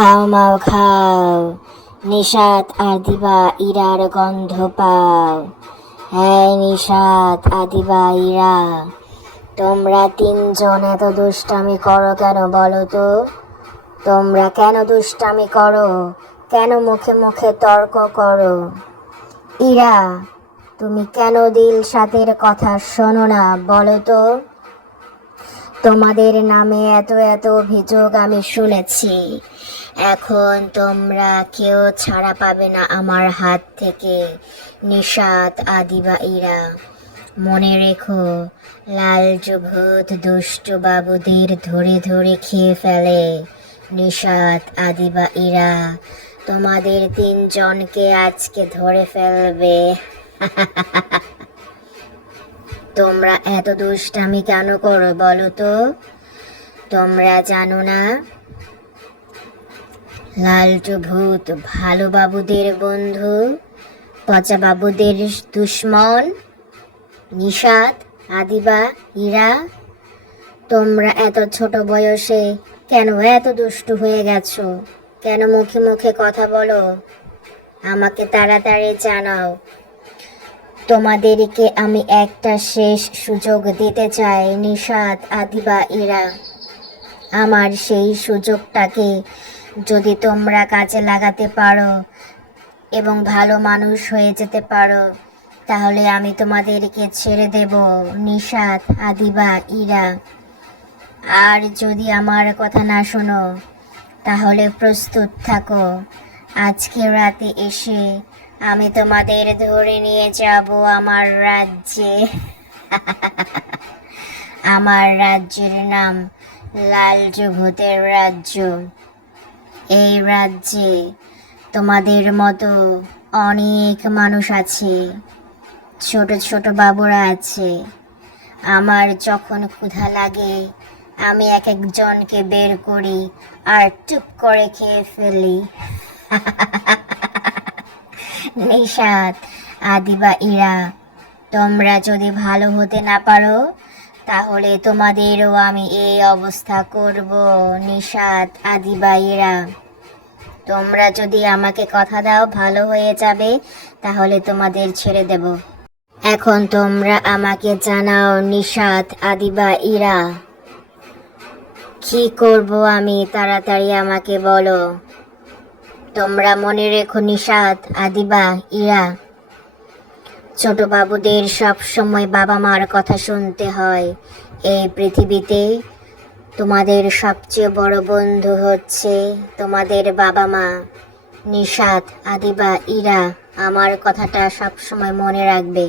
খাও মাও খাও, নিশাত আর দিবা ইরার গন্ধ পাও। হ্যাঁ নিশাত আদিবা ইরা, তোমরা তিনজন এত দুষ্টামি করো কেন বলো তো? তোমরা কেন দুষ্টামি করো? কেন মুখে মুখে তর্ক করো? ইরা, তুমি কেন দিলশাতের কথা শোনো না বলো তো? তোমাদের নামে এত এত অভিযোগ আমি শুনেছি। এখন তোমরা কেউ ছাড়া পাবে না আমার হাত থেকে। নিশাত আদিবা ইরা, মনে রেখো, লালচু ভূত দুষ্টু বাবুদের ধরে ধরে খেয়ে ফেলে। নিশাত আদিবা ইরা তোমাদের তিনজনকে আজকে ধরে ফেলবে। তোমরা এত দুষ্টামি কেন করো বলো তো? তোমরা জানো না লালটু ভূত ভালো বাবুদের বন্ধু, পচা বাবুদের দুশ্মন। নিশাত আদিবা ইরা, তোমরা এত ছোট বয়সে কেন এত দুষ্টু হয়ে গেছো? কেন মুখে মুখে কথা বলো? আমাকে তাড়াতাড়ি জানাও। তোমাদেরকে আমি একটা শেষ সুযোগ দিতে চাই নিশাত আদিবা ইরা। আমার সেই সুযোগটাকে যদি তোমরা কাজে লাগাতে পারো এবং ভালো মানুষ হয়ে যেতে পারো, তাহলে আমি তোমাদেরকে ছেড়ে দেব নিশাত আদিবা ইরা। আর যদি আমার কথা না শোনো, তাহলে প্রস্তুত থাকো, আজকে রাতে এসে আমি তোমাদের ধরে নিয়ে যাব আমার রাজ্যে। আমার রাজ্যের নাম লালচু ভূতের রাজ্য। এই রাজ্যে তোমাদের মতো অনেক মানুষ আছে, ছোট ছোট বাবুরা আছে। আমার যখন ক্ষুধা লাগে, আমি এক একজনকে বের করি আর চুপ করে খেয়ে ফেলি। নিশাত আদিবা ইরা, তোমরা যদি ভালো হতে না পারো, তাহলে তোমাদেরও আমি এই অবস্থা করব। নিশাত আদিবা ইরা, তোমরা যদি আমাকে কথা দাও ভালো হয়ে যাবে, তাহলে তোমাদের ছেড়ে দেব। এখন তোমরা আমাকে জানাও নিশাত আদিবা ইরা, কি করব আমি? তাড়াতাড়ি আমাকে বলো। তোমরা মনে রেখো নিশাত আদিবা ইরা, ছোট বাবুদের সব সময় বাবা মার কথা শুনতে হয়। এই পৃথিবীতে তোমাদের সবচেয়ে বড় বন্ধু হচ্ছে তোমাদের বাবা মা। নিশাত আদিবা ইরা, আমার কথাটা সব সময় মনে রাখবে।